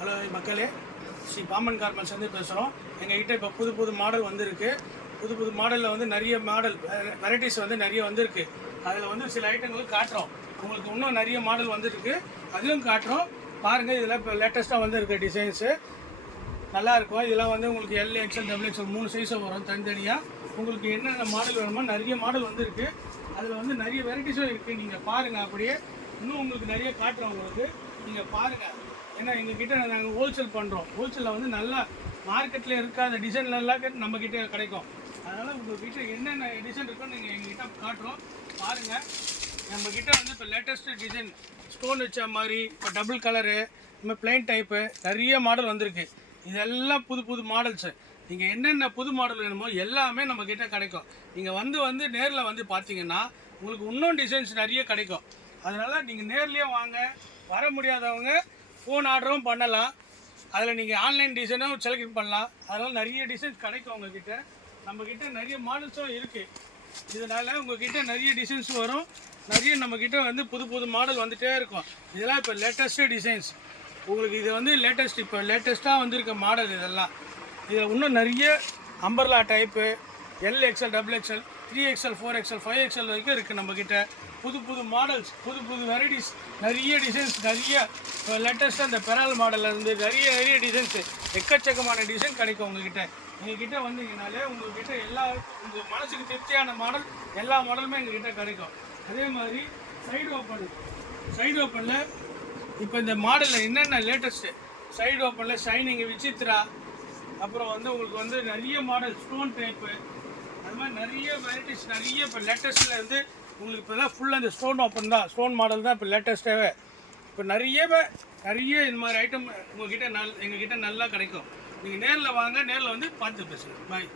Hello மக்களே, Sri Pamban garments வந்து பேசுகிறோம். எங்ககிட்ட இப்போ புது மாடல் வந்திருக்கு. புது மாடலில் வந்து நிறைய மாடல் வெரைட்டிஸ் வந்து நிறைய வந்திருக்கு. அதில் வந்து சில ஐட்டங்கள் காட்டுறோம். உங்களுக்கு இன்னும் நிறைய மாடல் வந்துருக்கு, அதுவும் காட்டுறோம். பாருங்கள், இதில் இப்போ லேட்டஸ்ட்டாக வந்துருக்கு டிசைன்ஸு நல்லாயிருக்கும். இதெல்லாம் வந்து உங்களுக்கு எல் எக்ஸ்எல் டபுள் எக்ஸ்எல் 3 சைஸும் வரும் தனித்தனியாக. உங்களுக்கு என்னென்ன மாடல் வேணுமோ நிறைய மாடல் வந்துருக்கு. அதில் வந்து நிறைய வெரைட்டிஸும் இருக்குது. நீங்கள் பாருங்கள், அப்படியே இன்னும் உங்களுக்கு நிறைய காட்டுறோம். உங்களுக்கு நீங்கள் பாருங்கள். ஏன்னா எங்ககிட்ட நாங்கள் ஹோல்சேல் பண்ணுறோம். ஹோல்சேலில் வந்து நல்லா மார்க்கெட்டில் இருக்காத டிசைன்லாம் நம்மக்கிட்ட கிடைக்கும். அதனால் உங்கள்கிட்ட என்னென்ன டிசைன் இருக்கோ நீங்கள் எங்ககிட்ட காட்டுறோம். பாருங்கள், நம்மக்கிட்ட வந்து இப்போ லேட்டஸ்ட்டு டிசைன் ஸ்டோன் வச்ச மாதிரி, இப்போ டபுள் கலரு, இந்த பிளைன் டைப்பு நிறைய மாடல் வந்திருக்கு. இதெல்லாம் புது மாடல்ஸு. நீங்கள் என்னென்ன புது மாடல் வேணுமோ எல்லாமே நம்மக்கிட்ட கிடைக்கும். நீங்கள் வந்து நேரில் வந்து பார்த்தீங்கன்னா உங்களுக்கு இன்னும் டிசைன்ஸ் நிறைய கிடைக்கும். அதனால் நீங்கள் நேர்லேயே வாங்க. வர முடியாதவங்க ஃபோன் ஆர்டரும் பண்ணலாம். அதில் நீங்கள் ஆன்லைன் டிசைனும் செலக்ட் பண்ணலாம். அதனால் நிறைய டிசைன்ஸ் கிடைக்கும் உங்கள்கிட்ட. நம்மக்கிட்ட நிறைய மாடல்ஸும் இருக்குது. இதனால் உங்கள்கிட்ட நிறைய டிசைன்ஸ் வரும். நிறைய நம்மக்கிட்ட வந்து புது மாடல் வந்துகிட்டே இருக்கும். இதெல்லாம் இப்போ லேட்டஸ்ட்டு டிசைன்ஸ். உங்களுக்கு இது வந்து இப்போ லேட்டஸ்ட்டாக வந்திருக்க மாடல். இதெல்லாம் இதில் இன்னும் நிறைய umbrella type, L XL double XL 3XL 4XL 5XL வரைக்கும் இருக்குது நம்மக்கிட்ட. புது மாடல்ஸ், புது வெரைட்டிஸ், நிறைய டிசைன்ஸ், நிறைய லேட்டஸ்ட்டாக இந்த பெரால் மாடலில் இருந்து நிறைய டிசைன்ஸு, எக்கச்சக்கமான டிசைன் கிடைக்கும் உங்கள்கிட்ட. எங்ககிட்ட வந்தீங்கனாலே உங்கள்கிட்ட உங்கள் மனசுக்கு திருப்தியான மாடல் எல்லா மாடலுமே எங்ககிட்ட கிடைக்கும். அதே மாதிரி சைடு ஓப்பனில் இப்போ இந்த மாடலில் என்னென்ன லேட்டஸ்ட்டு சைடு ஓப்பனில் ஷைனிங், விசித்ரா, அப்புறம் வந்து உங்களுக்கு வந்து நிறைய மாடல் ஸ்டோன் டைப்பு, அது மாதிரி நிறைய வெரைட்டிஸ் நிறைய இப்போ லேட்டஸ்ட்டில் இருந்து உங்களுக்கு இப்போ தான் ஃபுல்லாக இந்த ஸ்டோன் ஓப்பன் தான், ஸ்டோன் மாடல் தான் இப்போ லேட்டஸ்ட்டாகவே. இப்போ நிறைய இந்த மாதிரி ஐட்டம் எங்ககிட்ட நல்லா கிடைக்கும். நீங்கள் நேரில் வாங்க, நேரில் வந்து பார்த்து பேசுங்க. பாய்.